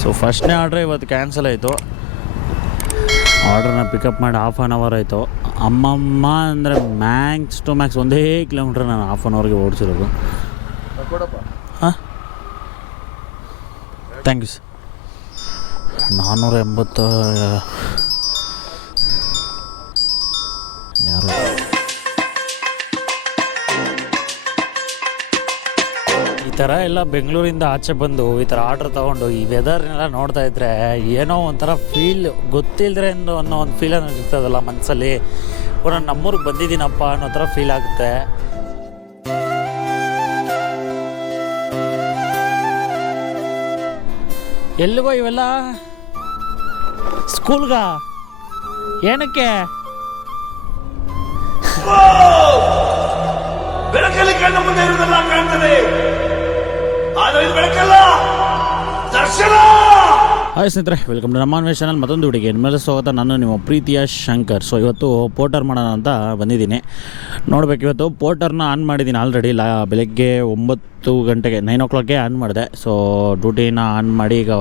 So ಫಸ್ಟ್ನೇ order ಇವತ್ತು cancel ಆಯಿತು. ಆರ್ಡ್ರನ್ನ ಪಿಕಪ್ ಮಾಡಿ ಹಾಫ್ ಆನ್ ಅವರ್ ಆಯಿತು. ಅಮ್ಮಮ್ಮ ಅಂದರೆ ಮ್ಯಾಕ್ಸ್ ಟು ಮ್ಯಾಕ್ಸ್ ಒಂದೇ ಕಿಲೋಮೀಟ್ರ್ ನಾನು ಹಾಫ್ ಆನ್ ಅವರ್ಗೆ ಓಡಿಸಿರೋದು. ಹಾಂ? ಥ್ಯಾಂಕ್ ಯು ಸರ್ ನಾನ್ನೂರ ಎಂಬತ್ತು ಥರ ಎಲ್ಲ ಬೆಂಗಳೂರಿಂದ ಆಚೆ ಬಂದು ಈ ಥರ ಆರ್ಡ್ರ್ ತೊಗೊಂಡು ಈ ವೆದರ್ನೆಲ್ಲ ನೋಡ್ತಾ ಇದ್ರೆ ಏನೋ ಒಂಥರ ಫೀಲ್ ಗೊತ್ತಿಲ್ಲದ್ರೆ ಅನ್ನೋ ಒಂದು ಫೀಲ್ ಅನ್ನೋದು ಇರ್ತದಲ್ಲ ಮನಸ್ಸಲ್ಲಿ ನಾನು ನಮ್ಮೂರಿಗೆ ಬಂದಿದ್ದೀನಪ್ಪ ಅನ್ನೋ ಥರ ಫೀಲ್ ಆಗುತ್ತೆ. ಎಲ್ಲಿಗೋ ಇವೆಲ್ಲ? ಸ್ಕೂಲ್ಗ ಏನಕ್ಕೆ? ಬೆಳಕಲ್ಲಿ ಕಣ್ಣ ಮುಂದೆ ಇರುವುದೆಲ್ಲ ಕಾಣ್ತದೆ. ಬೆಳಕಲ್ಲ. ದರ್ಶನ! ಹಾಯ್ ಸ್ನೇಹಿತರೆ ವೆಲ್ಕಮ್ ಟು ನಮ್ಮ ಚಾನಲ್ ಮತ್ತೊಂದು ಹುಡುಗಿ ನಿಮ್ಮೆಲ್ಲ ಸ್ವಾಗತ. ನಾನು ನಿಮ್ಮ ಪ್ರೀತಿಯ ಶಂಕರ್. ಸೊ ಇವತ್ತು ಪೋಟರ್ ಮಾಡೋಣ ಅಂತ ಬಂದಿದ್ದೀನಿ. ನೋಡ್ಬೇಕು, ಇವತ್ತು ಪೋಟರ್ನ ಆನ್ ಮಾಡಿದ್ದೀನಿ ಆಲ್ರೆಡಿ ಲಾ, ಬೆಳಗ್ಗೆ ಒಂಬತ್ತು ಗಂಟೆಗೆ ನೈನ್ ಓ ಕ್ಲಾಕ್ಗೆ ಆನ್ ಮಾಡಿದೆ. ಸೊ ಡ್ಯೂಟಿನ ಆನ್ ಮಾಡಿ ಈಗ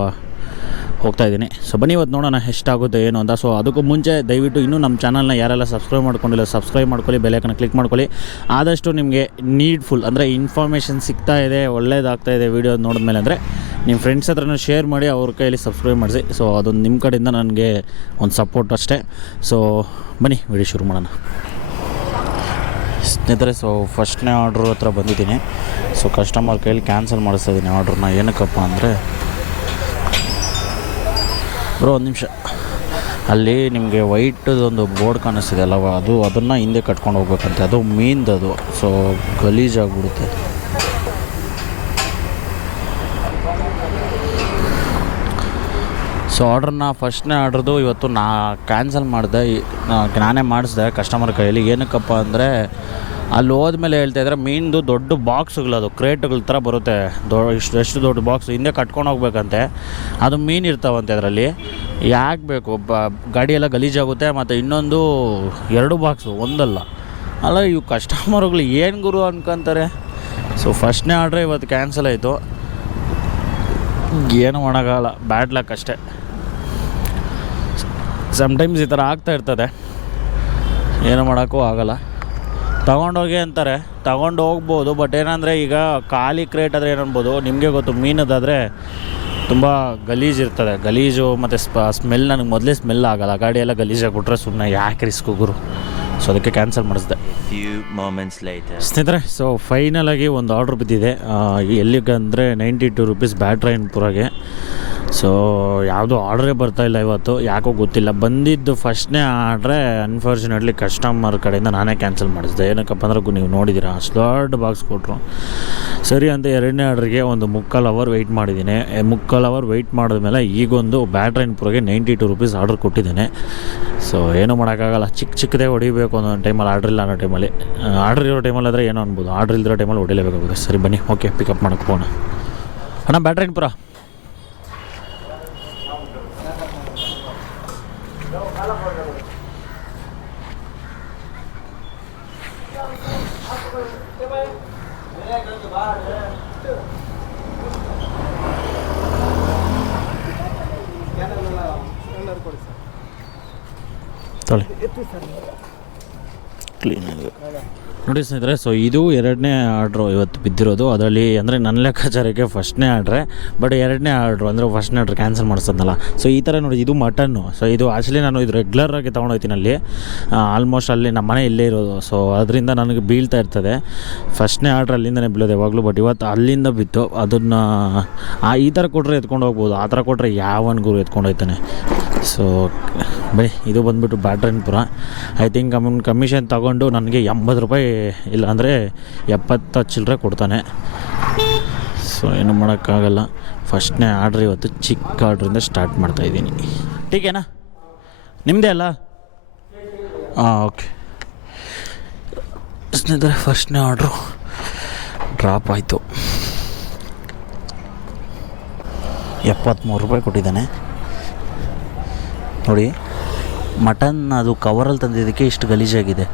ಹೋಗ್ತಾ ಇದ್ದೀನಿ. ಸೊ ಬನ್ನಿ ಇವತ್ತು ನೋಡೋಣ ಎಷ್ಟಾಗುತ್ತೆ ಏನು ಅಂತ. ಸೊ ಅದಕ್ಕೂ ಮುಂಚೆ ದಯವಿಟ್ಟು ಇನ್ನೂ ನಮ್ಮ ಚಾನಲ್ನ ಯಾರೆಲ್ಲ ಸಬ್ಸ್ಕ್ರೈಬ್ ಮಾಡ್ಕೊಂಡಿಲ್ಲ ಸಬ್ಸ್ಕ್ರೈಬ್ ಮಾಡ್ಕೊಳ್ಳಿ ಬೆಲೈಕನ್ನ ಕ್ಲಿಕ್ ಮಾಡ್ಕೊಳ್ಳಿ. ಆದಷ್ಟು ನಿಮಗೆ ನೀಡ್ಫುಲ್ ಅಂದರೆ ಇನ್ಫಾರ್ಮೇಷನ್ ಸಿಗ್ತಾ ಇದೆ, ಒಳ್ಳೇದಾಗ್ತಾ ಇದೆ ವೀಡಿಯೋ ನೋಡಿದ್ಮೇಲೆ ಅಂದರೆ ನಿಮ್ಮ ಫ್ರೆಂಡ್ಸ್ ಹತ್ರನೂ ಶೇರ್ ಮಾಡಿ ಅವ್ರ ಕೈಯಲ್ಲಿ ಸಬ್ಸ್ಕ್ರೈಬ್ ಮಾಡಿಸಿ. ಸೊ ಅದೊಂದು ನಿಮ್ಮ ಕಡೆಯಿಂದ ನನಗೆ ಒಂದು ಸಪೋರ್ಟ್ ಅಷ್ಟೇ. ಸೊ ಬನ್ನಿ ವಿಡಿಯೋ ಶುರು ಮಾಡೋಣ. ಸ್ನೇಹಿತರೆ ಸೊ ಫಸ್ಟ್ನೇ ಆರ್ಡ್ರ್ ಹತ್ರ ಬಂದಿದ್ದೀನಿ. ಸೊ ಕಸ್ಟಮರ್ ಕೈಯಲ್ಲಿ ಕ್ಯಾನ್ಸಲ್ ಮಾಡಿಸ್ತಾ ಇದ್ದೀನಿ ಆರ್ಡ್ರನ್ನ ಏನಕ್ಕಪ್ಪ ಅಂದರೆ ಬ್ರೋ, ಒಂದು ನಿಮಿಷ. ಅಲ್ಲಿ ನಿಮಗೆ ವೈಟದೊಂದು ಬೋರ್ಡ್ ಕಾಣಿಸ್ತಿದೆ ಅಲ್ಲವ ಅದು ಅದನ್ನು ಹಿಂದೆ ಕಟ್ಕೊಂಡು ಹೋಗ್ಬೇಕಂತೆ. ಅದು ಮೀನ್ದು ಅದು ಸೊ ಗಲೀಜಾಗ್ಬಿಡುತ್ತೆ. ಸೊ ಆರ್ಡ್ರನ್ನ ಫಸ್ಟ್ನೇ ಆರ್ಡ್ರದು ಇವತ್ತು ನಾ ಕ್ಯಾನ್ಸಲ್ ಮಾಡಿದೆ. ನಾನೇ ಮಾಡಿಸ್ದೆ ಕಸ್ಟಮರ್ ಕೈಯಲ್ಲಿ. ಏನಕ್ಕಪ್ಪ ಅಂದರೆ ಅಲ್ಲಿ ಹೋದ್ಮೇಲೆ ಹೇಳ್ತಾ ಇದ್ದಾರೆ ಮೀನ್ದು ದೊಡ್ಡ ಬಾಕ್ಸ್ಗಳು ಅದು, ಕ್ರೇಟ್ಗಳ ಥರ ಬರುತ್ತೆ. ದೊ ಇಷ್ಟು ಎಷ್ಟು ದೊಡ್ಡ ಬಾಕ್ಸ್, ಹಿಂದೆ ಕಟ್ಕೊಂಡು ಹೋಗ್ಬೇಕಂತೆ. ಅದು ಮೀನು ಇರ್ತಾವಂತೆ ಅದರಲ್ಲಿ. ಯಾಕೆ ಬೇಕು? ಬ ಗಾಡಿಯೆಲ್ಲ ಗಲೀಜಾಗುತ್ತೆ ಮತ್ತು ಇನ್ನೊಂದು ಎರಡು ಬಾಕ್ಸು, ಒಂದಲ್ಲ. ಅಲ್ಲ, ಇವು ಕಸ್ಟಮರ್ಗಳು ಏನು ಗುರು ಅನ್ಕೊಂತಾರೆ? ಸೊ ಫಸ್ಟ್ನೇ ಆರ್ಡ್ರ್ ಇವತ್ತು ಕ್ಯಾನ್ಸಲ್ ಆಯಿತು. ಏನು ಮಾಡೋಕ್ಕಾಗಲ್ಲ ಬ್ಯಾಡ್ ಲಕ್ ಅಷ್ಟೇ. ಸಮ್ಟೈಮ್ಸ್ ಈ ಥರ ಆಗ್ತಾ ಇರ್ತದೆ. ಏನು ಮಾಡೋಕ್ಕೂ ಆಗಲ್ಲ. ತಗೊಂಡೋಗಿ ಅಂತಾರೆ. ತಗೊಂಡು ಹೋಗ್ಬೋದು ಬಟ್ ಏನಂದರೆ ಈಗ ಖಾಲಿ ಕ್ರೇಟ್ ಆದರೆ ಏನನ್ಬೋದು ನಿಮಗೆ ಗೊತ್ತು ಮೀನದಾದರೆ ತುಂಬ ಗಲೀಜು ಇರ್ತದೆ. ಗಲೀಜು ಮತ್ತು ಸ್ಪ ಸ್ಮೆಲ್ ನನಗೆ ಮೊದಲೇ ಸ್ಮೆಲ್ ಆಗಲ್ಲ. ಗಾಡಿ ಎಲ್ಲ ಗಲೀಜಾಗ್ಬಿಟ್ರೆ ಸುಮ್ಮನೆ ಯಾಕೆ ರಿಸ್ಕ್ ಗುರು? ಸೊ ಅದಕ್ಕೆ ಕ್ಯಾನ್ಸಲ್ ಮಾಡಿಸ್ದೆ. ಸ್ನೇಹಿತರೆ ಸೊ ಫೈನಲಾಗಿ ಒಂದು ಆರ್ಡ್ರ್ ಬಿದ್ದಿದೆ. ಎಲ್ಲಿಗೆ ಅಂದರೆ ನೈಂಟಿ ಟು ರುಪೀಸ್ ಬ್ಯಾಟ್ರೈನ್ಪುರಾಗೆ ಸೊ ಯಾವುದೂ ಆರ್ಡ್ರೇ ಬರ್ತಾಯಿಲ್ಲ ಇವತ್ತು, ಯಾಕೋ ಗೊತ್ತಿಲ್ಲ. ಬಂದಿದ್ದು ಫಸ್ಟ್ನೇ ಆರ್ಡ್ರೆ ಅನ್ಫಾರ್ಚುನೇಟ್ಲಿ ಕಸ್ಟಮರ್ ಕಡೆಯಿಂದ ನಾನೇ ಕ್ಯಾನ್ಸಲ್ ಮಾಡಿಸಿದೆ. ಏನಕ್ಕಪ್ಪ ಅಂದ್ರೆ ನೀವು ನೋಡಿದ್ದೀರಾ, ಅಷ್ಟು ದೊಡ್ಡ ಬಾಕ್ಸ್ ಕೊಟ್ಟರು ಸರಿ ಅಂತ ಎರಡನೇ ಆರ್ಡ್ರಿಗೆ ಒಂದು ಮುಕ್ಕಾಲು ಅವರ್ ವೆಯ್ಟ್ ಮಾಡಿದ್ದೀನಿ. ಮುಕ್ಕಾಲು ಅವರ್ ವೆಯ್ಟ್ ಮಾಡಿದ್ಮೇಲೆ ಈಗೊಂದು ಪುರಗೆ ನೈಂಟಿ ಟು ರುಪೀಸ್ ಆರ್ಡ್ರ್ ಕೊಟ್ಟಿದ್ದೇನೆ. ಸೊ ಏನೂ ಮಾಡೋಕ್ಕಾಗಲ್ಲ. ಚಿಕ್ಕ ಚಿಕ್ಕದೇ ಹೊಡಿಬೇಕು ಒಂದೊಂದು ಟೈಮಲ್ಲಿ ಆರ್ಡ್ರ್ ಇಲ್ಲ ಅನ್ನೋ ಟೈಮಲ್ಲಿ ಆರ್ಡ್ರ್ ಇರೋ ಟೈಮಲ್ಲಿ ಆದರೆ ಏನೋ ಅನ್ಬೋದು. ಆರ್ಡ್ರ್ ಇಲ್ದಿರೋ ಟೈಮಲ್ಲಿ ಹೊಡಿಲೇಬೇಕಾಗುತ್ತೆ. ಸರಿ, ಬನ್ನಿ. ಓಕೆ ಪಿಕಪ್ ಮಾಡೋಕ್ಕೆ ಹೋಗೋಣ. ಅಣ್ಣ ಬ್ಯಾಟ್ರೈನ್ಪುರ ತೊಳೆ. ಕ್ಲೀನಾಗಿ ನೋಡಿ ಸ್ನೇಹಿತರೆ ಸೊ ಇದು ಎರಡನೇ ಆರ್ಡ್ರು ಇವತ್ತು ಬಿದ್ದಿರೋದು. ಅದರಲ್ಲಿ ಅಂದರೆ ನನ್ನ ಲೆಕ್ಕಾಚಾರಕ್ಕೆ ಫಸ್ಟ್ನೇ ಆರ್ಡ್ರೆ ಬಟ್ ಎರಡನೇ ಆರ್ಡ್ರು ಅಂದರೆ ಫಸ್ಟ್ನೇ ಆರ್ಡ್ರ್ ಕ್ಯಾನ್ಸಲ್ ಮಾಡಿಸೋದಲ್ಲ ಸೊ ಈ ಥರ ನೋಡಿ ಇದು ಮಟನ್ನು ಸೊ ಇದು ಆ್ಯಕ್ಚುಲಿ ನಾನು ಇದು ರೆಗ್ಯುಲರಾಗಿ ತೊಗೊಂಡೋಗ್ತೀನಿ ಅಲ್ಲಿ. ಆಲ್ಮೋಸ್ಟ್ ಅಲ್ಲಿ ನಮ್ಮ ಮನೆ ಇಲ್ಲೇ ಇರೋದು. ಸೊ ಅದರಿಂದ ನನಗೆ ಬೀಳ್ತಾ ಇರ್ತದೆ. ಫಸ್ಟ್ನೇ ಆರ್ಡ್ರ್ ಅಲ್ಲಿಂದನೇ ಬೀಳೋದು ಯಾವಾಗಲೂ ಬಟ್ ಇವತ್ತು ಅಲ್ಲಿಂದ ಬಿತ್ತು. ಅದನ್ನು ಈ ಥರ ಕೊಟ್ಟರೆ ಎತ್ಕೊಂಡು ಹೋಗ್ಬೋದು. ಆ ಥರ ಕೊಟ್ಟರೆ ಯಾವನ್ ಗುರು ಎತ್ಕೊಂಡು ಹೋಗ್ತಾನೆ ಸೊ ಬನ್ನಿ, ಇದು ಬಂದುಬಿಟ್ಟು ಬ್ಯಾಟ್ರನ್ಪುರ ಐ ಥಿಂಕ್ ಅವನ ಕಮಿಷನ್ ತಗೊಂಡು ನನಗೆ ಎಂಬತ್ತು ರೂಪಾಯಿ ಇಲ್ಲ ಅಂದರೆ ಎಪ್ಪತ್ತ ಚಿಲ್ಲರೆ ಕೊಡ್ತಾನೆ. ಸೊ ಏನು ಮಾಡೋಕ್ಕಾಗಲ್ಲ. ಫಸ್ಟ್ನೇ ಆರ್ಡ್ರ್ ಇವತ್ತು ಚಿಕ್ಕ ಆರ್ಡ್ರಿಂದ ಸ್ಟಾರ್ಟ್ ಮಾಡ್ತಾಯಿದ್ದೀನಿ ಟೀಕೆನಾ ನಿಮ್ಮದೇ ಅಲ್ಲ? ಹಾಂ ಓಕೆ ಸ್ನೇಹಿತರೆ ಫಸ್ಟ್ನೇ ಆರ್ಡ್ರು ಡ್ರಾಪ್ ಆಯಿತು. ಎಪ್ಪತ್ತ್ಮೂರು ರೂಪಾಯಿ ಕೊಟ್ಟಿದ್ದಾನೆ. ನೋಡಿ ಮಟನ್ ಅದು ಕವರಲ್ಲಿ ತಂದಿದ್ದಕ್ಕೆ ಇಷ್ಟು ಗಲೀಜಾಗಿದೆ.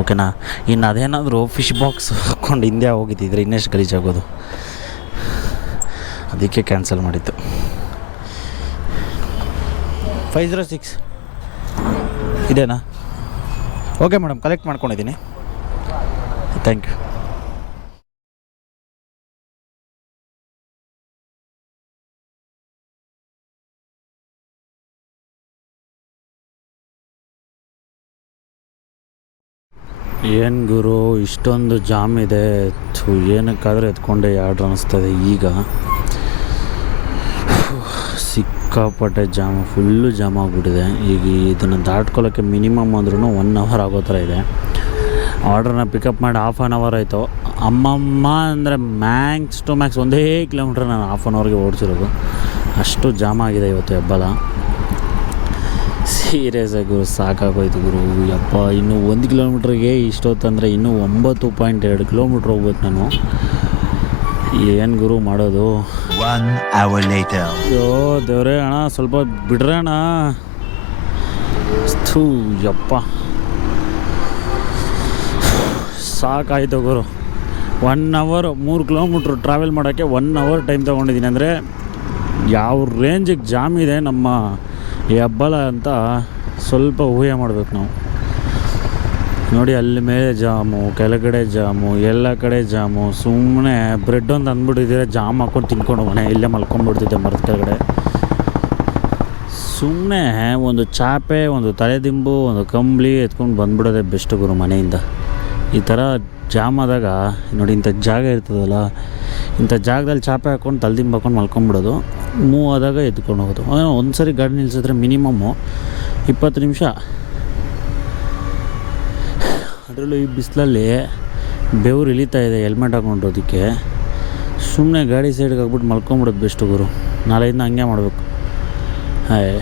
ಓಕೆನಾ ಇನ್ನು ಅದೇನಾದರೂ ಫಿಶ್ ಬಾಕ್ಸ್ ಹಾಕ್ಕೊಂಡು ಹಿಂದೆ ಹೋಗಿದ್ದಿದ್ರೆ ಇನ್ನೆಷ್ಟು ಗಲೀಜಾಗೋದು? ಅದಕ್ಕೆ ಕ್ಯಾನ್ಸಲ್ ಮಾಡಿತ್ತು ಫೈವ್ ಜೀರೋ ಸಿಕ್ಸ್ ಇದೇನಾ? ಓಕೆ ಮೇಡಮ್ ಕಲೆಕ್ಟ್ ಮಾಡ್ಕೊಂಡಿದ್ದೀನಿ. ಥ್ಯಾಂಕ್ ಯು ಏನು ಗುರು ಇಷ್ಟೊಂದು ಜಾಮ್ ಇದೆ. ಥು, ಏನಕ್ಕಾದ್ರೆ ಎತ್ಕೊಂಡೆ ಆರ್ಡ್ರ್ ಅನ್ನಿಸ್ತದೆ ಈಗ. ಸಿಕ್ಕಾಪಟ್ಟೆ ಜಾಮ್ ಫುಲ್ಲು ಜಾಮ್ ಆಗಿಬಿಟ್ಟಿದೆ. ಈಗ ಇದನ್ನು ದಾಟ್ಕೊಳ್ಳೋಕ್ಕೆ ಮಿನಿಮಮ್ ಅಂದ್ರೂ ಒನ್ ಅವರ್ ಆಗೋ ಥರ ಇದೆ. ಆರ್ಡ್ರನ್ನ ಪಿಕಪ್ ಮಾಡಿ ಹಾಫ್ ಆನ್ ಅವರ್ ಆಯಿತು. ಅಮ್ಮಮ್ಮ ಅಂದರೆ ಮ್ಯಾಕ್ಸ್ ಟು ಮ್ಯಾಕ್ಸ್ ಒಂದೇ ಕಿಲೋಮೀಟ್ರ್ ನಾನು ಹಾಫ್ ಆನ್ ಅವರ್ಗೆ ಓಡಿಸಿರೋದು. ಅಷ್ಟು ಜಾಮ್ ಆಗಿದೆ ಇವತ್ತು ಹೆಬ್ಬಲ. ಸೀರಿಯಸ್ ಆಗಿ ಗುರು ಸಾಕಾಗೋಯ್ತು ಗುರು. ಯಪ್ಪ ಇನ್ನು ಒಂದು ಕಿಲೋಮೀಟ್ರಿಗೆ ಇಷ್ಟೊತ್ತಂದರೆ ಇನ್ನೂ ಒಂಬತ್ತು ಪಾಯಿಂಟ್ ಎರಡು ಕಿಲೋಮೀಟ್ರ್ ಹೋಗ್ಬೇಕು ನಾನು. ಏನು ಗುರು ಮಾಡೋದು. ಅಯ್ಯೋ ದೇವ್ರೇ ಅಣ್ಣ ಸ್ವಲ್ಪ ಬಿಡ್ರೆ ಅಣ್ಣ. ಥೂ ಯಪ್ಪ. ಸಾಕಾಯಿತು ಗುರು. ಒನ್ ಅವರ್ ಮೂರು ಕಿಲೋಮೀಟ್ರ್ ಟ್ರಾವೆಲ್ ಮಾಡೋಕ್ಕೆ ಒನ್ ಅವರ್ ಟೈಮ್ ತೊಗೊಂಡಿದ್ದೀನಿ. ಅಂದರೆ ಯಾವ ರೇಂಜಿಗೆ ಜಾಮ್ ಇದೆ ನಮ್ಮ ಈ ಹಬ್ಬಲ ಅಂತ ಸ್ವಲ್ಪ ಊಹೆ ಮಾಡ್ಬೇಕು ನಾವು. ನೋಡಿ ಅಲ್ಲಿ ಮೇಲೆ ಜಾಮು, ಕೆಳಗಡೆ ಜಾಮು, ಎಲ್ಲ ಕಡೆ ಜಾಮು ಸುಮ್ಮನೆ ಬ್ರೆಡ್ ಒಂದು ಅಂದ್ಬಿಟ್ಟಿದ್ದೀರ, ಜಾಮ್ ಹಾಕ್ಕೊಂಡು ತಿನ್ಕೊಂಡು ಮನೆ ಇಲ್ಲೇ ಮಲ್ಕೊಂಡ್ಬಿಡ್ತಿದ್ದೆ ಮರದ ಕೆಳಗಡೆ. ಸುಮ್ಮನೆ ಒಂದು ಚಾಪೆ, ಒಂದು ತಲೆದಿಂಬು, ಒಂದು ಕಂಬಳಿ ಎತ್ಕೊಂಡು ಬಂದ್ಬಿಡೋದೆ ಬೆಸ್ಟ್ ಗುರು ಮನೆಯಿಂದ. ಈ ಥರ ಜಾಮ್ ಆದಾಗ ನೋಡಿ ಇಂಥ ಜಾಗ ಇರ್ತದಲ್ಲ ಇಂಥ ಜಾಗದಲ್ಲಿ ಚಾಪೆ ಹಾಕ್ಕೊಂಡು ತಲೆದಿಂಬು ಹಾಕೊಂಡು ಮಲ್ಕೊಂಬಿಡೋದು. ಮೂವ್ ಆದಾಗ ಎತ್ಕೊಂಡು ಹೋಗೋದು. ಒಂದು ಸರಿ ಗಾಡಿ ನಿಲ್ಸಿದ್ರೆ ಮಿನಿಮಮ್ಮು ಇಪ್ಪತ್ತು ನಿಮಿಷ. ಅದರಲ್ಲೂ ಈ ಬಿಸಿಲಲ್ಲಿ ಬೆವರು ಇಳಿತಾ ಇದೆ ಹೆಲ್ಮೆಟ್ ಹಾಕೊಂಡೋದಕ್ಕೆ ಸುಮ್ಮನೆ ಗಾಡಿ ಸೈಡ್ಗೆ ಹಾಕ್ಬಿಟ್ಟು ಮಲ್ಕೊಂಬಿಡೋದು ಬೆಸ್ಟ್ ಗುರು. ನಾಳೆಯಿಂದ ಹಂಗೆ ಮಾಡಬೇಕು. ಹಾಯ್.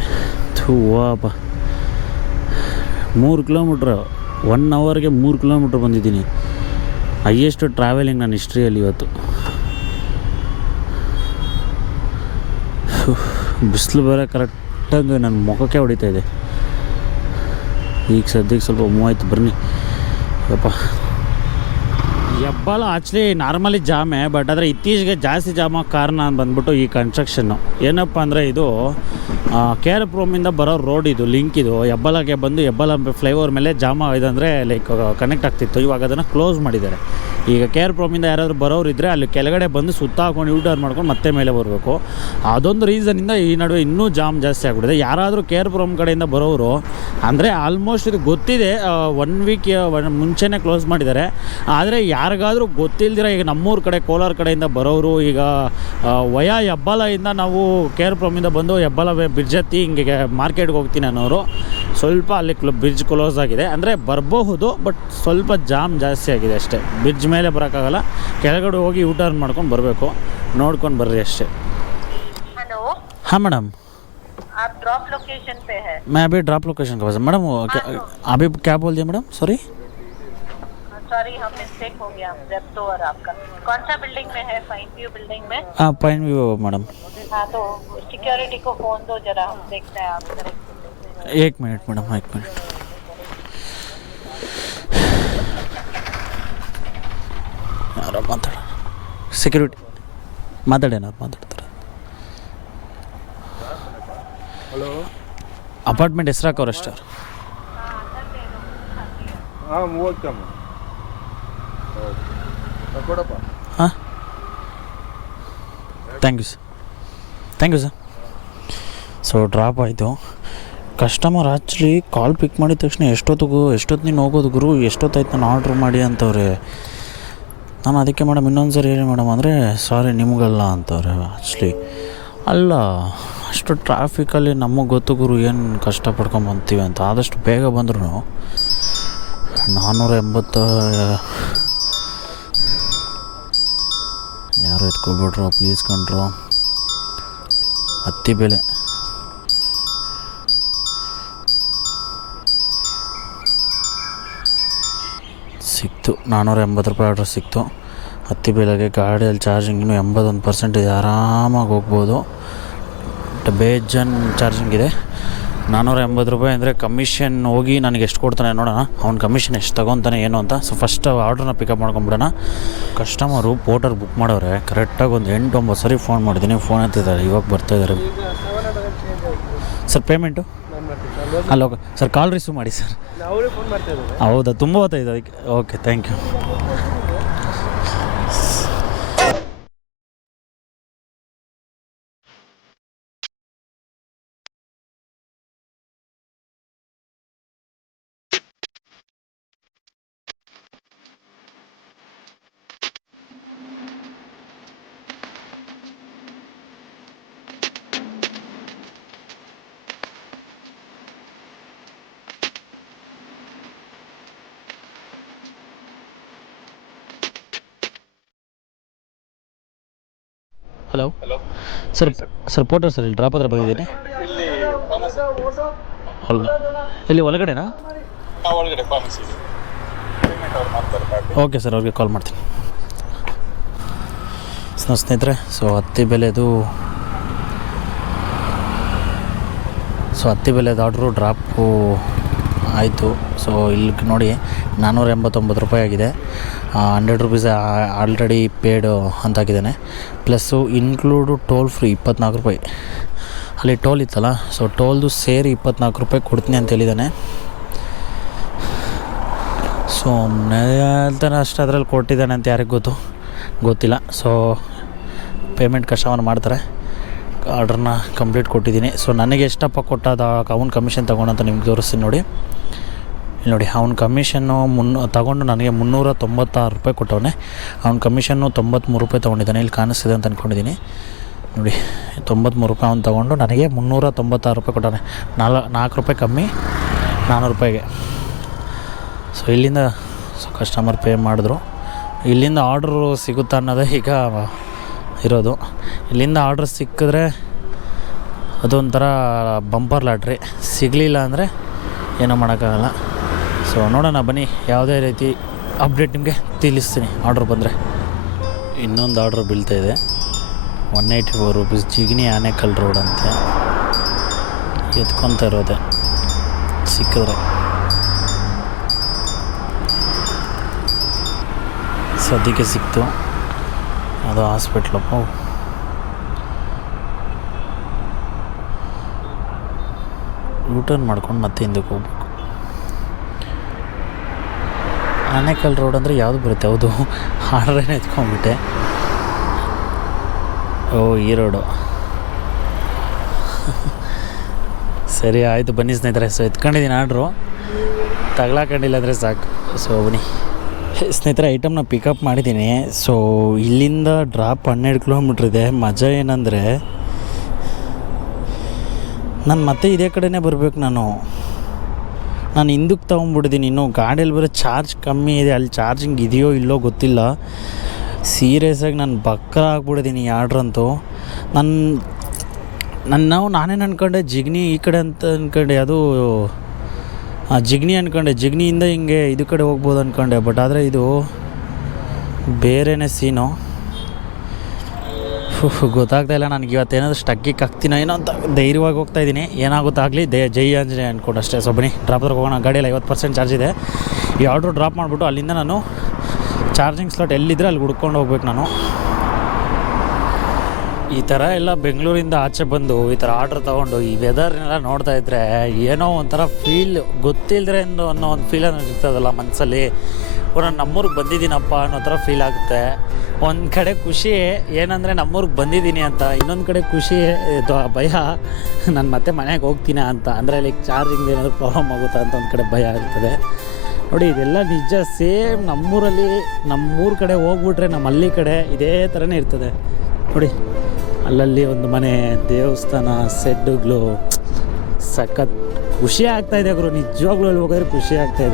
ಥೂ ಅಪ್ಪ ಮೂರು ಕಿಲೋಮೀಟ್ರ್ ಒನ್ ಅವರ್ಗೆ ಮೂರು ಕಿಲೋಮೀಟ್ರ್ ಬಂದಿದ್ದೀನಿ. ಹೈಯೆಸ್ಟ್ ಟ್ರಾವೆಲಿಂಗ್ ನನ್ನ ಹಿಸ್ಟ್ರಿಯಲ್ಲಿ ಇವತ್ತು. ಬಿಸಿಲು ಬೇರೆ ಕರೆಕ್ಟಾಗಿ ನನ್ನ ಮುಖಕ್ಕೆ ಹೊಡಿತಾ ಇದೆ. ಈಗ ಸದ್ಯಕ್ಕೆ ಸ್ವಲ್ಪ ಮೂವಾಯ್ತು, ಬನ್ನಿ. ಯಪ್ಪ. ಹೆಬ್ಬಾಲ ಆ್ಯಕ್ಚುಲಿ ನಾರ್ಮಲಿ ಜಾಮೆ ಬಟ್ ಆದರೆ ಇತ್ತೀಚೆಗೆ ಜಾಸ್ತಿ ಜಾಮ ಆಗೋ ಕಾರಣ ಬಂದ್ಬಿಟ್ಟು ಈ ಕನ್ಸ್ಟ್ರಕ್ಷನ್ನು ಏನಪ್ಪ ಅಂದರೆ ಇದು ಕೆ ಆರ್ ಪ್ರೋಮಿಂದ ಬರೋ ರೋಡ್ ಇದು ಲಿಂಕ್ ಇದು. ಹೆಬ್ಬಲಗೆ ಬಂದು ಹೆಬ್ಬಲ ಫ್ಲೈಓವರ್ ಮೇಲೆ ಜಾಮ ಇದಂದರೆ ಲೈಕ್ ಕನೆಕ್ಟ್ ಆಗ್ತಿತ್ತು. ಇವಾಗ ಅದನ್ನು ಕ್ಲೋಸ್ ಮಾಡಿದ್ದಾರೆ. ಈಗ ಕೆ ಆರ್ ಪ್ರೋಮಿಂದ ಯಾರಾದರೂ ಬರೋರು ಇದ್ದರೆ ಅಲ್ಲಿ ಕೆಳಗಡೆ ಬಂದು ಸುತ್ತ ಹಾಕೊಂಡು ಯೂಟರ್ನ್ ಮಾಡ್ಕೊಂಡು ಮತ್ತೆ ಮೇಲೆ ಬರಬೇಕು. ಅದೊಂದು ರೀಸನಿಂದ ಈ ನಡುವೆ ಇನ್ನೂ ಜಾಮ್ ಜಾಸ್ತಿ ಆಗ್ಬಿಟ್ಟಿದೆ. ಯಾರಾದರೂ ಕೆ ಆರ್ ಪ್ರೋಮ್ ಕಡೆಯಿಂದ ಬರೋರು ಅಂದರೆ ಆಲ್ಮೋಸ್ಟ್ ಇದು ಗೊತ್ತಿದೆ ಒನ್ ವೀಕ್ ಮುಂಚೆನೇ ಕ್ಲೋಸ್ ಮಾಡಿದ್ದಾರೆ. ಆದರೆ ಯಾರಿಗಾದರೂ ಗೊತ್ತಿಲ್ದಿರ ಈಗ ನಮ್ಮೂರ ಕಡೆ, ಕೋಲಾರ ಕಡೆಯಿಂದ ಬರೋರು, ಈಗ ವಯಾ ಹೆಬ್ಬಾಲದಿಂದ ನಾವು ಕೆ ಆರ್ ಪ್ರೋಮಿಂದ ಬಂದು ಹೆಬ್ಬಾಲ ಬಿರ್ಜತ್ತಿ ಹಿಂಗೆ ಮಾರ್ಕೆಟ್ಗೆ ಹೋಗ್ತೀನಿ ಅನ್ನೋರು ಸ್ವಲ್ಪ ಅಲ್ಲಿ ಕ್ಲೋ ಬ್ರಿಡ್ಜ್ ಕ್ಲೋಸ್ ಆಗಿದೆ ಅಂದರೆ ಬರಬಹುದು ಬಟ್ ಸ್ವಲ್ಪ ಜಾಮ್ ಜಾಸ್ತಿ ಆಗಿದೆ ಅಷ್ಟೇ ಬ್ರಿಡ್ಜ್ ಮೇಲೆ ಬರೋಕ್ಕಾಗಲ್ಲ ಕೆಳಗಡೆ ಹೋಗಿ ಯೂಟರ್ನ್ ಮಾಡ್ಕೊಂಡು ಬರಬೇಕು ನೋಡ್ಕೊಂಡು ಬರ್ರಿ ಅಷ್ಟೇ हेलो हाँ मैडम आप ड्रॉप लोकेशन पे है मैं अभी ड्रॉप लोकेशन के पास हूँ। मैडम वो क्या अभी क्या बोल दिया मैडम सॉरी सॉरी हम मिस्टेक हो गया जेप्टो तो और आपका कौन सा बिल्डिंग में है फाइन व्यू बिल्डिंग में हाँ पाइन व्यू मैडम हाँ तो सिक्योरिटी को फोन दो जरा हम देखते हैं आप जरा एक मिनट मैडम एक मिनट ಯಾರೋ ಮಾತಾಡ ಸೆಕ್ಯೂರಿಟಿ ಮಾತಾಡೇನಾರು ಮಾತಾಡ್ತಾರೆ ಹಲೋ ಅಪಾರ್ಟ್ಮೆಂಟ್ ಹೆಸ್ರು ಹಾಕೋರು ಅಷ್ಟೇ ಅವ್ರು ಹಾಂ ಮೂವತ್ತಮ್ಮ ಓಕೆ ಕೊಡಪ್ಪ ಹಾಂ thank you sir thank you sir so drop ಆಯಿತು ಕಸ್ಟಮರ್ ಆ್ಯಕ್ಚುಲಿ ಕಾಲ್ ಪಿಕ್ ಮಾಡಿದ ತಕ್ಷಣ ಎಷ್ಟೊತ್ತಿಗೂ ಎಷ್ಟೊತ್ತು ನೀನು ಹೋಗೋದು ಗುರು? ಎಷ್ಟೊತ್ತಾಯ್ತು ನಾನು ಆರ್ಡ್ರ್ ಮಾಡಿ ಅಂತವ್ರೆ. ನಾನು ಅದಕ್ಕೆ ಮೇಡಮ್ ಇನ್ನೊಂದು ಸರಿ ಹೇಳಿ ಮೇಡಮ್ ಅಂದರೆ ಸಾರಿ ನಿಮಗಲ್ಲ ಅಂತವ್ರೆ ಆ್ಯಕ್ಚುಲಿ ಅಲ್ಲ, ಅಷ್ಟು ಟ್ರಾಫಿಕಲ್ಲಿ ನಮಗೆ ಗೊತ್ತು ಗುರು ಏನು ಕಷ್ಟ ಪಡ್ಕೊಂಬಂತೀವಿ ಅಂತ. ಆದಷ್ಟು ಬೇಗ ಬಂದ್ರು ನಾನ್ನೂರ ಎಂಬತ್ತು ಯಾರು ಎತ್ಕೊಬಿಟ್ರು ಪ್ಲೀಸ್ ಕಂಡ್ರು ಹತ್ತಿ ಬೆಲೆ. ಸಿಕ್ತು ನಾನ್ನೂರ ಎಂಬತ್ತು ರೂಪಾಯಿ ಆರ್ಡ್ರ್ ಸಿಕ್ತು. ಹತ್ತಿ ಬೆಲೆಗೆ ಗಾಡಿಯಲ್ಲಿ ಚಾರ್ಜಿಂಗ್ ಇನ್ನೂ ಎಂಬತ್ತೊಂದು ಪರ್ಸೆಂಟ್ ಇದೆ. ಆರಾಮಾಗಿ ಹೋಗ್ಬೋದು. ಬೇಜನ್ ಚಾರ್ಜಿಂಗ್ ಇದೆ. ನಾನ್ನೂರ ಎಂಬತ್ತು ರೂಪಾಯಿ ಅಂದರೆ ಕಮಿಷನ್ ಹೋಗಿ ನನಗೆ ಎಷ್ಟು ಕೊಡ್ತಾನೆ ನೋಡೋಣ. ಅವ್ನ ಕಮಿಷನ್ ಎಷ್ಟು ತಗೊತಾನೆ, ಏನು ಅಂತ. ಸೊ ಫಸ್ಟ್ ಆರ್ಡ್ರನ್ನ ಪಿಕಪ್ ಮಾಡ್ಕೊಂಬಿಡೋಣ. ಕಸ್ಟಮರು ಪೋಟರ್ ಬುಕ್ ಮಾಡೋರೆ. ಕರೆಕ್ಟಾಗಿ ಒಂದು ಎಂಟು ಒಂಬತ್ತು ಸರಿ ಫೋನ್ ಮಾಡಿದ್ದೀನಿ. ಫೋನ್ ಎತ್ತಿದ್ದಾರೆ. ಇವಾಗ ಬರ್ತಾಯಿದ್ದಾರೆ sir payment hello sir call receive ಮಾಡಿ ಸರ್. ಹೌದಾ ತುಂಬ ಹೊತ್ತಾಯ್ತು ಅದಕ್ಕೆ okay thank you hello sir sir porter sir ಇಲ್ಲಿ ಡ್ರಾಪ್ ಹತ್ರ ಬಂದಿದ್ದೀನಿ. ಹಲೋ ಇಲ್ಲಿ ಒಳಗಡೆನಾ? ಓಕೆ ಸರ್ ಅವ್ರಿಗೆ ಕಾಲ್ ಮಾಡ್ತೀನಿ. ಸೊ ಸ್ನೇಹಿತರೆ ಸೊ ಹತ್ತಿ ಬೆಲೆದು ಸೊ ಹತ್ತಿ ಬೆಲೆದು ಆರ್ಡ್ರು ಡ್ರಾಪು ಆಯಿತು. ಸೊ ಇಲ್ಲಿ ನೋಡಿ ನಾನ್ನೂರ ಎಂಬತ್ತೊಂಬತ್ತು ರೂಪಾಯಿ ಆಗಿದೆ. ಹಂಡ್ರೆಡ್ ರುಪೀಸ್ ಆಲ್ರೆಡಿ ಪೇಡ್ ಅಂತ ಹಾಕಿದ್ದಾನೆ. ಪ್ಲಸ್ಸು ಇನ್ಕ್ಲೂಡು ಟೋಲ್ ಫ್ರೀ ಇಪ್ಪತ್ನಾಲ್ಕು ರೂಪಾಯಿ. ಅಲ್ಲಿ ಟೋಲ್ ಇತ್ತಲ್ಲ ಸೊ ಟೋಲ್ದು ಸೇರಿ ಇಪ್ಪತ್ನಾಲ್ಕು ರೂಪಾಯಿ ಕೊಡ್ತೀನಿ ಅಂತ ಹೇಳಿದ್ದಾನೆ. ಸೊ ಹೇಳ್ತಾನೆ ಅಷ್ಟು ಅದರಲ್ಲಿ ಕೊಟ್ಟಿದ್ದಾನೆ ಅಂತ ಯಾರಿಗೆ ಗೊತ್ತು? ಗೊತ್ತಿಲ್ಲ. ಸೊ ಪೇಮೆಂಟ್ ಕಷ್ಟವನ್ನು ಮಾಡ್ತಾರೆ. ಆರ್ಡ್ರನ್ನ ಕಂಪ್ಲೀಟ್ ಕೊಟ್ಟಿದ್ದೀನಿ. ಸೊ ನನಗೆ ಎಷ್ಟಪ್ಪ ಕೊಟ್ಟಾದ ಅವ್ನು ಕಮಿಷನ್ ತೊಗೊಂಡು ನಿಮ್ಗೆ ತೋರಿಸ್ತೀನಿ ನೋಡಿ. ಇಲ್ಲಿ ನೋಡಿ, ಅವ್ನ ಕಮಿಷನ್ನು ಮುನ್ನು ತಗೊಂಡು ನನಗೆ ಮುನ್ನೂರ ತೊಂಬತ್ತಾರು ರೂಪಾಯಿ ಕೊಟ್ಟವನೆ. ಅವ್ನ ಕಮಿಷನ್ನು ತೊಂಬತ್ತ್ಮೂರು ರೂಪಾಯಿ ತೊಗೊಂಡಿದ್ದಾನೆ, ಇಲ್ಲಿ ಕಾಣಿಸ್ತಿದೆ ಅಂತ ಅಂದ್ಕೊಂಡಿದ್ದೀನಿ ನೋಡಿ ತೊಂಬತ್ತ್ಮೂರು ರೂಪಾಯಿ ಅವ್ನು ತೊಗೊಂಡು ನನಗೆ ಮುನ್ನೂರ ತೊಂಬತ್ತಾರು ರೂಪಾಯಿ ಕೊಟ್ಟಾನೆ. ನಾಲ್, ನಾಲ್ಕು ರೂಪಾಯಿ ಕಮ್ಮಿ ನಾನ್ನೂರು ರೂಪಾಯಿಗೆ. ಸೊ ಇಲ್ಲಿಂದ ಸೊ ಕಸ್ಟಮರ್ ಪೇ ಮಾಡಿದ್ರು. ಇಲ್ಲಿಂದ ಆರ್ಡ್ರು ಸಿಗುತ್ತಾ ಅನ್ನೋದೇ ಈಗ ಇರೋದು. ಇಲ್ಲಿಂದ ಆರ್ಡ್ರ್ ಸಿಕ್ಕಿದ್ರೆ ಅದೊಂಥರ ಬಂಪರ್ ಲಾಟ್ರಿ ಸಿಗಲಿಲ್ಲ ಅಂದರೆ ಏನೂ ಮಾಡೋಕ್ಕಾಗಲ್ಲ. ಸೊ ನೋಡೋಣ ಬನ್ನಿ, ಯಾವುದೇ ರೀತಿ ಅಪ್ಡೇಟ್ ನಿಮಗೆ ತಿಳಿಸ್ತೀನಿ ಆರ್ಡ್ರ್ ಬಂದರೆ. ಇನ್ನೊಂದು ಆರ್ಡ್ರ್ ಬೀಳ್ತಾ ಇದೆ. One eighty four rupees Jigani Anekal road ಅಂತೆ. ಎತ್ಕೊತ ಇರೋದೆ, ಸಿಕ್ಕಿದ್ರೆ. ಸದ್ಯಕ್ಕೆ ಸಿಕ್ತು. ಅದು ಹಾಸ್ಪಿಟ್ಲಪ್ಪ ಯೂಟರ್ನ್ ಮಾಡ್ಕೊಂಡು ಮತ್ತೆ ಹಿಂದಕ್ಕೆ ಹೋಗ್ಬೇಕು. ಆನೇಕಲ್ ರೋಡ್ ಅಂದರೆ ಯಾವುದು ಬರುತ್ತೆ? ಹೌದು. ಆರ್ಡ್ರೇನೆ ಎತ್ಕೊಂಡ್ಬಿಟ್ಟೆ. ಓ, ಈ ರೋಡು. ಸರಿ, ಆಯಿತು ಬನ್ನಿ ಸ್ನೇಹಿತರೆ. So ಎತ್ಕೊಂಡಿದ್ದೀನಿ order. ತಗ್ಲಾಕೊಂಡಿಲ್ಲ ಅಂದರೆ ಸಾಕು. ಸೊ ಬನ್ನಿ. ಸ್ನೇಹಿತರೆ ಐಟಮ್ನ ಪಿಕಪ್ ಮಾಡಿದ್ದೀನಿ ಸೊ ಇಲ್ಲಿಂದ ಡ್ರಾಪ್ ಹನ್ನೆರಡು ಕಿಲೋಮೀಟ್ರ್ ಇದೆ. ಮಜಾ ಏನಂದರೆ, ನಾನು ಮತ್ತೆ ಇದೇ ಕಡೆನೇ ಬರಬೇಕು ನಾನು. ನಾನು ಹಿಂದಕ್ಕೆ ತೊಗೊಂಡ್ಬಿಟ್ಟಿದ್ದೀನಿ ಇನ್ನೂ ಗಾಡಿಯಲ್ಲಿ ಬರೋ ಚಾರ್ಜ್ ಕಮ್ಮಿ ಇದೆ. ಅಲ್ಲಿ ಚಾರ್ಜಿಂಗ್ ಇದೆಯೋ ಇಲ್ಲೋ ಗೊತ್ತಿಲ್ಲ. ಸೀರಿಯಸ್ಸಾಗಿ ನಾನು ಬಕ್ಕರ ಆಗ್ಬಿಟ್ಟಿದ್ದೀನಿ ಈ ಆರ್ಡ್ರಂತೂ ನನ್ನ ನನ್ನ ನಾವು ನಾನೇನು ಅನ್ಕೊಂಡೆ, ಜಿಗ್ನಿ ಈ ಕಡೆ ಅಂತ ಅಂದ್ಕೊಂಡೆ ಅದು ಜಿಗ್ನಿ ಅಂದ್ಕೊಂಡೆ ಜಿಗ್ನಿಯಿಂದ ಹಿಂಗೆ ಇದು ಕಡೆ ಹೋಗ್ಬೋದು ಅಂದ್ಕೊಂಡೆ ಬಟ್ ಆದರೆ ಇದು ಬೇರೆನೇ ಸೀನು. ಗೊತ್ತಾಗ್ತಾ ಇಲ್ಲ. ನನಗೆ ಇವತ್ತು ಏನಾದರೂ ಸ್ಟಕ್ಕಿಗೆ ಹಾಕ್ತೀನ ಏನೋ ಅಂತ ಧೈರ್ಯವಾಗಿ ಹೋಗ್ತಾ ಇದ್ದೀನಿ ಏನಾಗುತ್ತಾಗಲಿ ದೇ, ಜೈ ಆಂಜನೇಯ ಅಂದ್ಕೊಂಡು ಅಷ್ಟೇ ಸೊ ಬನ್ನಿ ಹೋಗೋಣ. ಗಾಡಿಯಲ್ಲಿ ಐವತ್ತು ಪರ್ಸೆಂಟ್ ಚಾರ್ಜ್ ಇದೆ. ಈ ಆರ್ಡ್ರು ಡ್ರಾಪ್ ಮಾಡಿಬಿಟ್ಟು ಅಲ್ಲಿಂದ ನಾನು ಚಾರ್ಜಿಂಗ್ ಸ್ಲಾಟ್ ಎಲ್ಲಿದ್ದರೆ ಅಲ್ಲಿ ಹುಡ್ಕೊಂಡು ಹೋಗ್ಬೇಕು ನಾನು. ಈ ಥರ ಎಲ್ಲ ಬೆಂಗಳೂರಿಂದ ಆಚೆ ಬಂದು ಈ ಥರ ಆರ್ಡ್ರ್ ತೊಗೊಂಡು ಈ ವೆದರ್ನೆಲ್ಲ ನೋಡ್ತಾ ಇದ್ದರೆ ಏನೋ ಒಂಥರ ಫೀಲ್ ಗೊತ್ತಿಲ್ಲದ್ರೆ ಅನ್ನೋ ಅನ್ನೋ ಒಂದು ಫೀಲ್ ಅನ್ನೋದು ಇರ್ತದಲ್ಲ ಮನಸ್ಸಲ್ಲಿ ಓ, ನಾನು ನಮ್ಮೂರಿಗೆ ಬಂದಿದ್ದೀನಪ್ಪ ಅನ್ನೋ ಥರ ಫೀಲ್ ಆಗುತ್ತೆ. ಒಂದು ಕಡೆ ಖುಷಿ ಏನಂದರೆ ನಮ್ಮೂರಿಗೆ ಬಂದಿದ್ದೀನಿ ಅಂತ, ಇನ್ನೊಂದು ಕಡೆ ಖುಷಿ ಭಯ, ನಾನು ಮತ್ತೆ ಮನೆಗೆ ಹೋಗ್ತೀನ ಅಂತ, ಅಂದರೆ ಲೈಕ್ ಚಾರ್ಜಿಂಗ್ ಏನಾದರೂ ಪ್ರಾಬ್ಲಮ್ ಆಗುತ್ತಾ ಅಂತ ಒಂದು ಕಡೆ ಭಯ ಇರ್ತದೆ ನೋಡಿ, ಇದೆಲ್ಲ ನಿಜ, ಸೇಮ್ ನಮ್ಮೂರಲ್ಲಿ, ನಮ್ಮೂರ ಕಡೆ ಹೋಗ್ಬಿಟ್ರೆ ನಮ್ಮ ಹಳ್ಳಿ ಕಡೆ ಇದೇ ಥರನೇ ಇರ್ತದೆ. ನೋಡಿ, ಅಲ್ಲಲ್ಲಿ ಒಂದು ಮನೆ, ದೇವಸ್ಥಾನ ಸೆಡ್ಡುಗಳು ಸಖತ್ ಖುಷಿ ಆಗ್ತಾ ಇದೆ ಗುರು, ನಿಜವಾಗ್ಲೂ ಅಲ್ಲಿ ಹೋಗೋದ್ರೆ ಖುಷಿ ಆಗ್ತಾ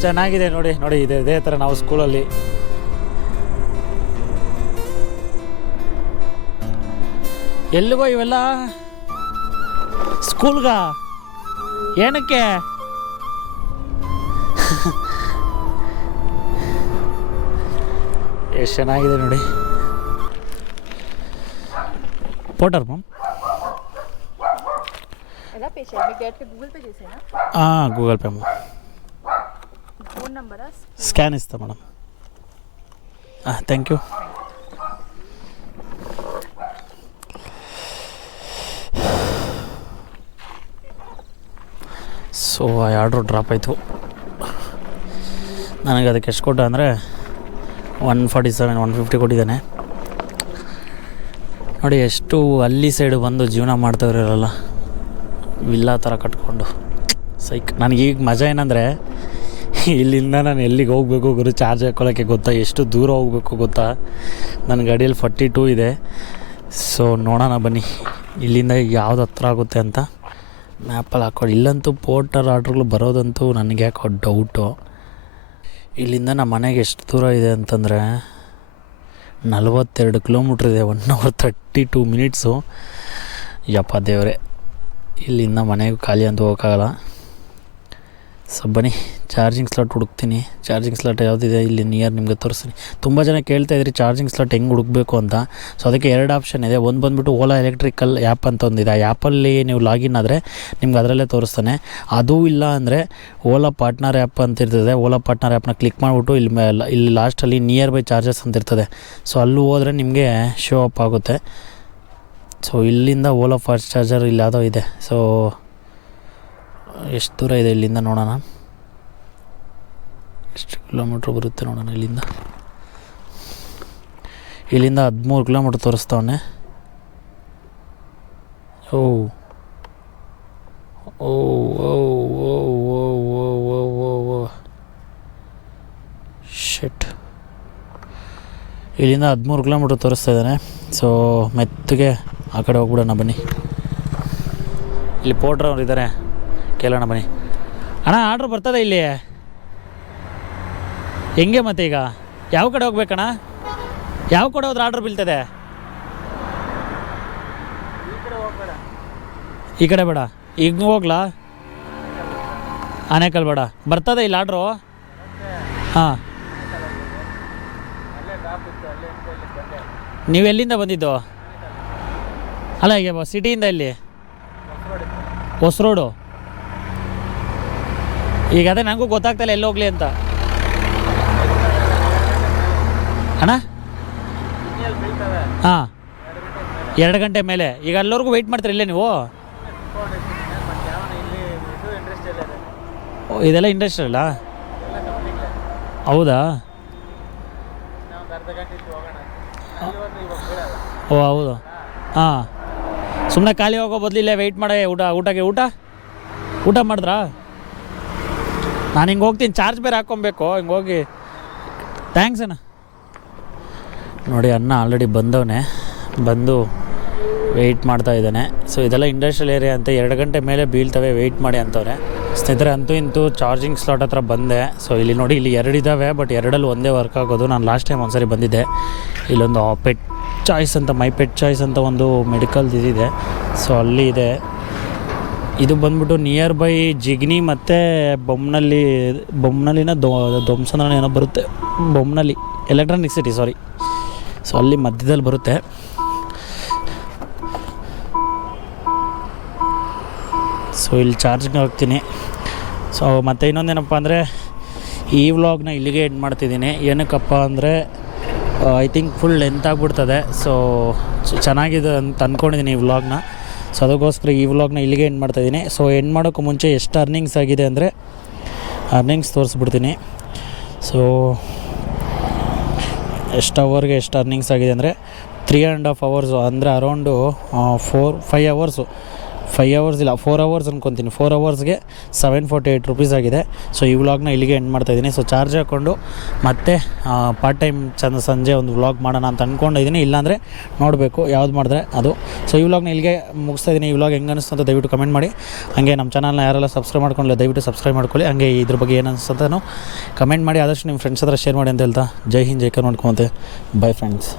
ಚೆನ್ನಾಗಿದೆ ನೋಡಿ ನೋಡಿ ಇದೆ ಇದೇ ಥರ ನಾವು ಸ್ಕೂಲಲ್ಲಿ ಎಲ್ಲಿಗೋ ಇವೆಲ್ಲ? ಸ್ಕೂಲ್ಗ ಏನಕ್ಕೆ? ಎಷ್ಟು ಚೆನ್ನಾಗಿದೆ ನೋಡಿ. ಪೋಟರ್ ಮಮ್ ಹಾಂ Google pay ma'am phone నంబరా scan ಇಸ್ತಾ ಮೇಡಮ್ ಹಾಂ ಥ್ಯಾಂಕ್ ಯು ಸೊ ಆ ಆರ್ಡ್ರು ಡ್ರಾಪ್ ಆಯಿತು ನನಗೆ ಅದಕ್ಕೆ ಎಷ್ಟು ಕೊಟ್ಟ ಅಂದರೆ one forty seven one fifty ಕೊಟ್ಟಿದ್ದಾನೆ ನೋಡಿ ಎಷ್ಟು ಅಲ್ಲಿ ಸೈಡು ಬಂದು ಜೀವನ ಮಾಡ್ತಾವ್ರಲ್ಲ ವಿಲ್ಲಾ ಥರ ಕಟ್ಕೊಂಡು ಸೈಕ್ ನನಗೀಗ ಮಜಾ ಏನಂದರೆ ಇಲ್ಲಿಂದ ನಾನು ಎಲ್ಲಿಗೆ ಹೋಗಬೇಕು ಗುರು? ಚಾರ್ಜ್ ಹಾಕ್ಕೊಳ್ಳೋಕ್ಕೆ ಗೊತ್ತಾ? ಎಷ್ಟು ದೂರ ಹೋಗಬೇಕು ಗೊತ್ತಾ? ನನ್ನ ಗಾಡಿಯಲ್ಲಿ ಫಾರ್ಟಿ ಟೂ ಇದೆ. ಸೊ ನೋಡೋಣ ಬನ್ನಿ. ಇಲ್ಲಿಂದ ಯಾವ್ದು ಹತ್ರ ಆಗುತ್ತೆ ಅಂತ ಮ್ಯಾಪಲ್ಲಿ ಹಾಕೊಂಡು ಇಲ್ಲಂತೂ ಪೋರ್ಟರ್ ಆರ್ಡ್ರ್ಗಳು ಬರೋದಂತೂ ನನಗೆ ಯಾಕೋ ಡೌಟು ಇಲ್ಲಿಂದ ನಮ್ಮ ಮನೆಗೆ ಎಷ್ಟು ದೂರ ಇದೆ ಅಂತಂದರೆ ನಲವತ್ತೆರಡು ಕಿಲೋಮೀಟ್ರ್ ಇದೆ. One hour thirty two minutes ಯಪ್ಪ ದೇವರೇ. ಇಲ್ಲಿಂದ ಮನೆಗೆ ಖಾಲಿ ಅಂತ ಹೋಗೋಕ್ಕಾಗಲ್ಲ. ಸೊ ಬನ್ನಿ. ಚಾರ್ಜಿಂಗ್ ಸ್ಲಾಟ್ ಹುಡುಕ್ತೀನಿ. ಚಾರ್ಜಿಂಗ್ ಸ್ಲಾಟ್ ಯಾವುದಿದೆ ಇಲ್ಲಿ ನಿಯರ್ ನಿಮಗೆ ತೋರಿಸ್ತೀನಿ. ತುಂಬ ಜನ ಕೇಳ್ತಾ ಇದ್ರಿ ಚಾರ್ಜಿಂಗ್ ಸ್ಲಾಟ್ ಹೆಂಗೆ ಹುಡುಕ್ಬೇಕು ಅಂತ. ಸೊ ಅದಕ್ಕೆ ಎರಡು ಆಪ್ಷನ್ ಇದೆ. ಒಂದು ಬಂದುಬಿಟ್ಟು ಓಲಾ ಎಲೆಕ್ಟ್ರಿಕಲ್ ಆ್ಯಪ್ ಅಂತ ಒಂದಿದೆ ಆ ಆ್ಯಪಲ್ಲಿ ನೀವು ಲಾಗಿನ್ ಆದರೆ ನಿಮ್ಗೆ ಅದರಲ್ಲೇ ತೋರಿಸ್ತಾನೆ. ಅದೂ ಇಲ್ಲ ಅಂದರೆ ಓಲಾ ಪಾರ್ಟ್ನರ್ ಆ್ಯಪ್ ಅಂತ ಇರ್ತದೆ. ಓಲಾ ಪಾರ್ಟ್ನರ್ ಆ್ಯಪ್ನ ಕ್ಲಿಕ್ ಮಾಡಿಬಿಟ್ಟು ಇಲ್ಲಿ ಇಲ್ಲಿ ಲಾಸ್ಟಲ್ಲಿ ನಿಯರ್ ಬೈ ಚಾರ್ಜಸ್ ಅಂತ ಇರ್ತದೆ. ಸೊ ಅಲ್ಲೂ ಹೋದರೆ ನಿಮಗೆ ಶೋ ಅಪ್ ಆಗುತ್ತೆ. ಸೊ ಇಲ್ಲಿಂದ ಓಲಾ ಫಾಸ್ಟ್ ಚಾರ್ಜರ್ ಇಲ್ಲಿ ಯಾವುದೋ ಇದೆ. ಸೊ ಎಷ್ಟು ದೂರ ಇದೆ ಇಲ್ಲಿಂದ ನೋಡೋಣ? ಎಷ್ಟು ಕಿಲೋಮೀಟ್ರ್ ಬರುತ್ತೆ ನೋಡೋಣ ಇಲ್ಲಿಂದ? ಇಲ್ಲಿಂದ ಹದಿಮೂರು ಕಿಲೋಮೀಟ್ರ್ ತೋರಿಸ್ತಾವನೆ ಓ. ಓ ಓ ಓ ಓ ಓ ಓ ಓ ಓ. ಶೆಟ್ ಇಲ್ಲಿಂದ ಹದಿಮೂರು ಕಿಲೋಮೀಟ್ರ್ ತೋರಿಸ್ತಾ ಇದ್ದಾನೆ. ಸೊ ಮೆತ್ತಗೆ ಆ ಕಡೆ ಹೋಗ್ಬಿಡೋಣ ಬನ್ನಿ. ಇಲ್ಲಿ ಪೋಟ್ರವ್ರು ಇದ್ದಾರೆ ಕೇಳೋಣ ಬನ್ನಿ. ಅಣ್ಣ, ಆರ್ಡ್ರ್ ಬರ್ತದೆ ಇಲ್ಲಿ. ಹೆಂಗೆ ಮತ್ತೆ ಈಗ? ಯಾವ ಕಡೆ ಹೋಗ್ಬೇಕಣ್ಣ? ಯಾವ ಕಡೆ ಹೋದ್ರೆ ಆರ್ಡ್ರ್ ಬೀಳ್ತದೆ? ಈ ಕಡೆ ಬೇಡ. ಈಗ ಹೋಗ್ಲಾ? ಆನೇಕಲ್ ಬೇಡ. ಬರ್ತದೆ ಇಲ್ಲಿ ಆರ್ಡ್ರು? ಹಾಂ. ನೀವು ಎಲ್ಲಿಂದ ಬಂದಿದ್ದು? ಅಲ್ಲ, ಈಗ ಸಿಟಿಯಿಂದ ಇಲ್ಲಿ. ಹೊಸ ರೋಡು ಈಗ ಅದೇ ನನಗೂ ಗೊತ್ತಾಗ್ತಾ ಇಲ್ಲ ಹೋಗ್ಲಿ ಅಂತ. ಅಣ್ಣ? ಹಾಂ. ಎರಡು ಗಂಟೆ ಮೇಲೆ. ಈಗ ಅಲ್ಲವರೆಗೂ ವೆಯ್ಟ್ ಮಾಡ್ತೀರಿ ಇಲ್ಲೇ ನೀವು? ಇದೆಲ್ಲ ಇಂಡಸ್ಟ್ರಿಯಲ್ಲ ಹೌದಾ? ಓ, ಹೌದು. ಹಾಂ. ಸುಮ್ಮನೆ ಖಾಲಿ ಹೋಗೋ ಬದಲು ಇಲ್ಲೇ ವೆಯ್ಟ್ ಮಾಡೇ ಊಟ, ಊಟಕ್ಕೆ ಊಟ? ಊಟ ಮಾಡಿದ್ರಾ? ನಾನು ಹಿಂಗೆ ಹೋಗ್ತೀನಿ ಚಾರ್ಜ್ ಬೇರೆ ಹಾಕ್ಕೊಬೇಕು ಹಿಂಗೆ ಹೋಗಿ. ಥ್ಯಾಂಕ್ಸ್ ಅಣ್ಣ. ನೋಡಿ, ಅಣ್ಣ ಆಲ್ರೆಡಿ ಬಂದವನೇ. ಬಂದು ವೆಯ್ಟ್ ಮಾಡ್ತಾ ಇದ್ದಾನೆ. ಸೊ ಇದೆಲ್ಲ ಇಂಡಸ್ಟ್ರಿಯಲ್ ಏರಿಯಾ ಅಂತ ಎರಡು ಗಂಟೆ ಮೇಲೆ ಬೀಳ್ತವೆ ವೆಯ್ಟ್ ಮಾಡಿ ಅಂತವ್ರೆ. ಸ್ನೇಹಿತರೆ, ಅಂತೂ ಇಂತೂ ಚಾರ್ಜಿಂಗ್ ಸ್ಲಾಟ್ ಹತ್ರ ಬಂದೆ. ಸೊ ಇಲ್ಲಿ ನೋಡಿ, ಇಲ್ಲಿ ಎರಡು ಇದ್ದಾವೆ ಬಟ್ ಎರಡಲ್ಲಿ ಒಂದೇ ವರ್ಕ್ ಆಗೋದು. ನಾನು ಲಾಸ್ಟ್ ಟೈಮ್ ಒಂದ್ಸರಿ ಬಂದಿದ್ದೆ. ಇಲ್ಲೊಂದು ಪೆಟ್ ಚಾಯ್ಸ್ ಅಂತ ಮೈ ಪೆಟ್ ಚಾಯ್ಸ್ ಅಂತ ಒಂದು ಮೆಡಿಕಲ್ ಇದಿದೆ ಸೊ ಅಲ್ಲಿ ಇದೆ. ಇದು ಬಂದ್ಬಿಟ್ಟು ನಿಯರ್ ಬೈ ಜಿಗ್ನಿ ಮತ್ತು ಬೊಮ್ಮನಲ್ಲಿ ಬೊಮ್ಮನಲ್ಲಿನ ದೊ ಏನೋ ಬರುತ್ತೆ. Bommanahalli electronic city sorry so ಅಲ್ಲಿ ಮಧ್ಯದಲ್ಲಿ ಬರುತ್ತೆ. ಸೊ ಇಲ್ಲಿ ಚಾರ್ಜ್ಗೆ ಹೋಗ್ತೀನಿ. ಸೊ ಮತ್ತು ಇನ್ನೊಂದೇನಪ್ಪ ಅಂದರೆ, ಈ ವ್ಲಾಗ್ನ ಇಲ್ಲಿಗೆ ಎಂಡ್ ಮಾಡ್ತಿದ್ದೀನಿ. ಏನಕ್ಕಪ್ಪ ಅಂದರೆ ಐ ಥಿಂಕ್ ಫುಲ್ ಲೆಂತ್ ಆಗಿಬಿಡ್ತದೆ. ಸೊ ಚೆನ್ನಾಗಿದೆ ಅಂತ ಅಂದ್ಕೊಂಡಿದ್ದೀನಿ ಈ ವ್ಲಾಗ್ನ ಸೊ ಅದಕ್ಕೋಸ್ಕರ ಈ ವ್ಲಾಗ್ನ ಇಲ್ಲಿಗೆ ಎಂಡ್ ಮಾಡ್ತಾಯಿದ್ದೀನಿ ಸೊ ಎಂಡ್ ಮಾಡೋಕ್ಕೂ ಮುಂಚೆ ಎಷ್ಟು ಅರ್ನಿಂಗ್ಸ್ ಆಗಿದೆ ಅಂದರೆ ಅರ್ನಿಂಗ್ಸ್ ತೋರಿಸ್ಬಿಡ್ತೀನಿ. ಸೊ ಎಷ್ಟು ಅವರ್ಗೆ ಎಷ್ಟು ಅರ್ನಿಂಗ್ಸ್ ಆಗಿದೆ ಅಂದರೆ ತ್ರೀ ಆ್ಯಂಡ್ ಹಾಫ್ ಅವರ್ಸು ಅಂದರೆ around four five hours five hours ಇಲ್ಲ ಫೋರ್ ಅವರ್ಸ್ ಅನ್ಕೊತೀನಿ. ಫೋರ್ ಅವರ್ಸ್ಗೆ ಸೆವೆನ್ ಫೋರ್ಟಿ ಏಯ್ಟ್ ರುಪೀಸ್ ಆಗಿದೆ. ಸೊ ಈ ವ್ಲಾಗ್ನ ಇಲ್ಲಿಗೆ ಎಂಡ್ ಮಾಡ್ತಾಯಿದ್ದೀನಿ ಸೊ ಚಾರ್ಜ್ ಹಾಕ್ಕೊಂಡು ಮತ್ತೆ ಪಾರ್ಟ್ ಟೈಮ್ ಚಂದ ಸಂಜೆ ಒಂದು ವ್ಲಾಗ್ ಮಾಡೋಣ ಅಂತ ಅಂದ್ಕೊಂಡಿದ್ದೀನಿ ಇಲ್ಲಾಂದರೆ ನೋಡಬೇಕು ಯಾವ್ದು ಮಾಡಿದ್ರೆ ಅದು. ಸೊ ಈ ವ್ಲಾಗ್ನ ಇಲ್ಲಿಗೆ ಮುಗಿಸ್ತಾ ಇದ್ದೀನಿ. ಈ ವ್ಲಾಗ್ ಹೆಂಗೆ ಅನಿಸ್ತು ಅಂತ ದಯವಿಟ್ಟು ಕಮೆಂಟ್ ಮಾಡಿ. ಹಾಗೆ ನಮ್ಮ ಚಾನಲ್ನ ಯಾರೆಲ್ಲ ಸಬ್ಸ್ಕ್ರೈಬ್ ಮಾಡ್ಕೊಳ್ಳಿ ದಯವಿಟ್ಟು ಸಬ್ಸ್ಕ್ರೈಬ್ ಮಾಡ್ಕೊಳ್ಳಿ. ಹಾಗೆ ಇದ್ರ ಬಗ್ಗೆ ಏನು ಅನಿಸ್ತಂತನೂ ಕಮೆಂಟ್ ಮಾಡಿ. ಆದಷ್ಟು ನಿಮ್ಮ ಫ್ರೆಂಡ್ಸ್ ಹತ್ರ ಶೇರ್ ಮಾಡಿ ಅಂತ ಹೇಳ್ತಾ. ಜೈ ಹಿಂದ್, ಜೈ ಕರ್ ಮಾಡ್ಕೊಂತೆ ಬೈ ಫ್ರೆಂಡ್ಸ್